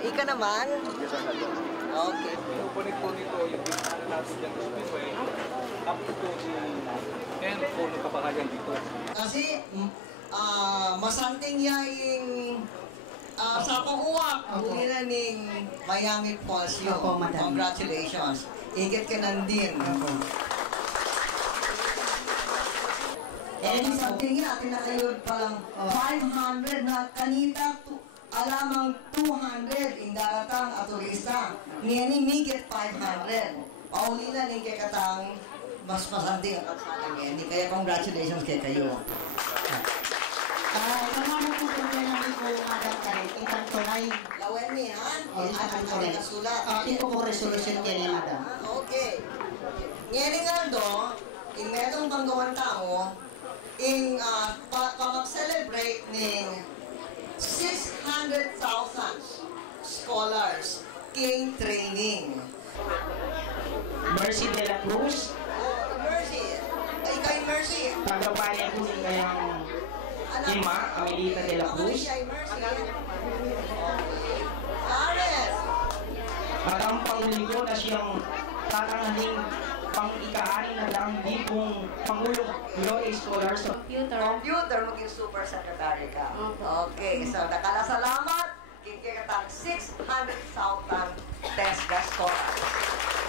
Ika naman? Okay. Pinupunit po nito yung bintana natin dyan sa speedway. Tapos po and po nagkapakayan dito. Kasi masanting yaing sa panguwak nila ning Miami Falls yun. Congratulations. Ingit ka nandin. Eh, sabi nga, tinakayod pa lang 500 na kanita, alamang 200 in daratang at turista. Ngayon ni migit 500. Pauli na ning kekatang mas masanting ang kalsada ngayon. Kaya congratulations kay kayo. Kamano po kung yan ang ito adang karin, itang tunay. Lawen niya, Itang tunay. nasulat. Ito po resolution kaya niya, madam. Okay. Ngayon nga do, in metong panggawan tao, in pamag-celebrate ng 600,000 scholars king training. Mercy de la Cruz. Oh, Mercy. Ay, kay Mercy. Tagapayan po yung kayang Ima, Amelita de la Cruz. Ay, Mercy. Ares. At ang panguligo na siyang tatangaling pang-ika-anin na lang libong Pangulong Glory Scholars. Computer, maging super secretary ka. Okay, so nakalasalamat. Kikikatang 600,000 test scholars.